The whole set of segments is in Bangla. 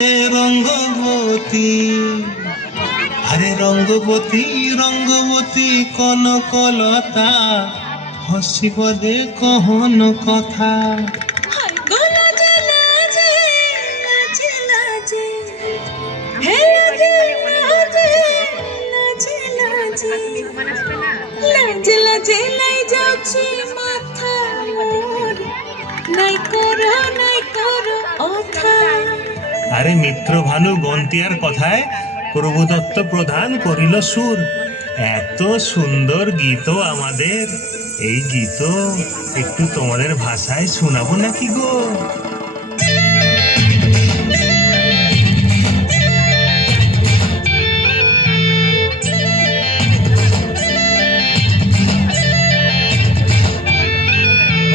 রঙ্গবতী, আরে রঙ্গবতী রঙ্গবতী কনকলতা, হসিব দে কহন কথা। আরে মিত্র ভানু গন্তিয়ার কথায় প্রভুদত্ত প্রধান করিল সুর। এত সুন্দর গীত আমাদের, এই গীত একটু তোমাদের ভাষায় শোনাবো নাকি গো?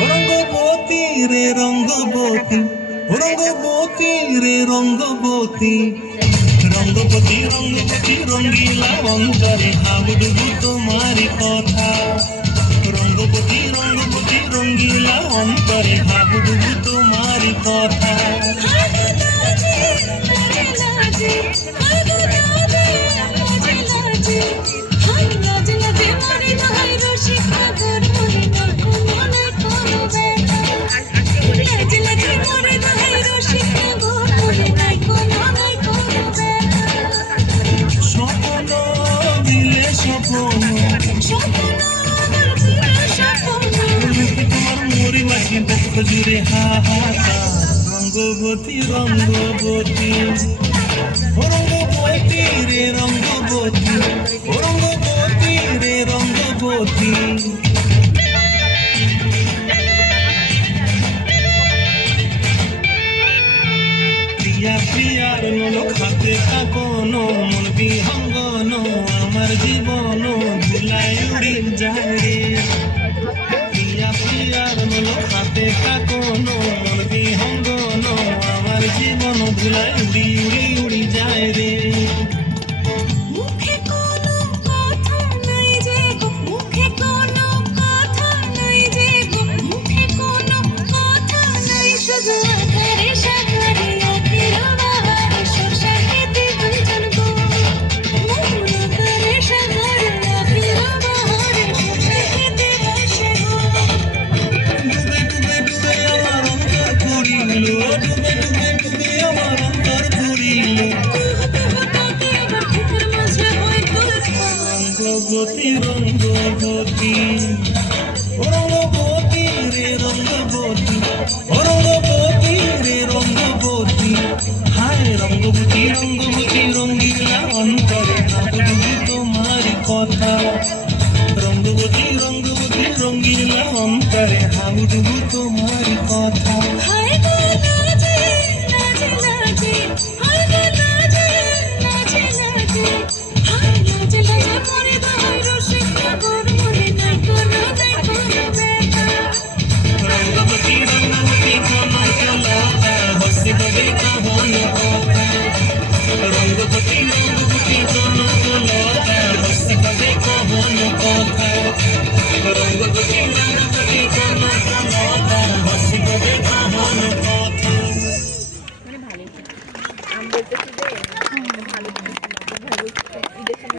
রঙ্গবতী রে রঙ্গবতী, রঙ্গবতী রে রঙ্গবতী, রঙ্গবতী রঙ্গবতী রঙ্গিলা অন্তরে হাবুডুবু তোমারি কথা। রঙ্গবতী রঙ্গবতী রঙ্গিলা অন্তরে হাবুডুবু তোমারি কথা। জুড়ে হাহাকার রঙ্গবতী রঙ্গবতী, রঙ্গবতী রে রঙ্গবতী, রঙ্গবতী রে রঙ্গবতী। প্রিয়া প্রিয়ার লোক হাতে থাকন, মন বিহঙ্গন আমার জীবন ধুলায় উড়ি যায় রে। প্রিয়া প্রিয়ার লোক হাতে থাকন, মন বিহঙ্গন আমার জীবন ধুলায় উড়ি উড়ি উড়ি যায় রে। রঙ্গবতী রঙ্গবতী, রঙ্গবতী রে রঙ্গবতী, রঙ্গবতী রে রঙ্গবতী। হায় রঙ্গবতী রঙ্গবতী রঙ্গিলা অন্তরে হাবুডুবু তোমারি কথা। রঙ্গবতী রঙ্গবতী রঙ্গিলা অন্তরে হাবুডুবু তোমারি কথা। রঙ্গবতী রঙ্গবতী কনকলতা, হসিব দে কহন কথা। রঙ্গবতী রঙ্গবতী কনকলতা।